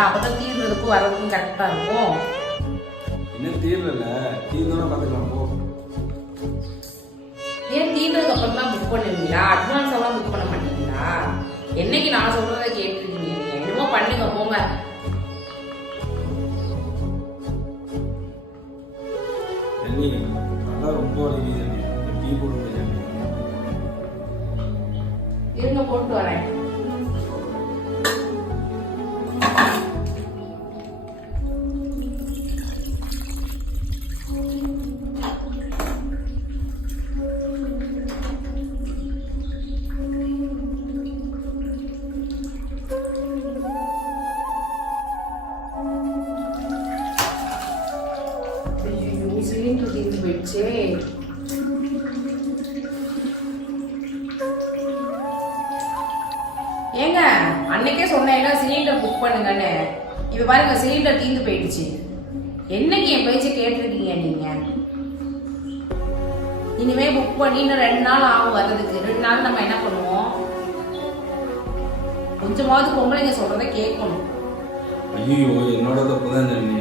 பண்ணிட்டீங்களா? அப்பதான் தீர்றதுக்கும் வர்றதுக்கும் கரெக்டா இருக்கும். இன்னும் தீரல, தீர்ந்தோட பார்த்துக்கலாம் போ. ஏன் தீர்ந்ததுக்கு அப்புறம் தான் புக் பண்ணுவீங்களா? அட்வான்ஸ் எல்லாம் புக் பண்ண மாட்டீங்களா? என்னைக்கு நான் சொல்றதை கேட்டுருக்கீங்க? என்னமோ பண்ணுங்க போங்க. ஜெனி நல்லா ரொம்ப வலிக்குது ஜெனி. டீ போடுங்க ஜெனி. இருங்க போட்டு வரேன். சிலிண்டர் தீர்ந்து போயிடுச்சே. ஏங்க அன்னைக்கே சொன்னேன்ல சிலிண்டர் புக் பண்ணுங்கன்னு. இப்ப பாருங்க சிலிண்டர் தீர்ந்து போயிடுச்சு. என்னைக்கு என் பேச்சை கேட்டிருக்கீங்க நீங்க? இனிமே புக் பண்ணி இன்னும் 2 நாள் ஆகும் வர்றதுக்கு. 2 நாள் நம்ம என்ன பண்ணுவோம்? கொஞ்சமாவது பொம்பளைங்க சொல்றதை கேட்கணும். ஐயோ என்னோட தப்பு தான் ஜெனி.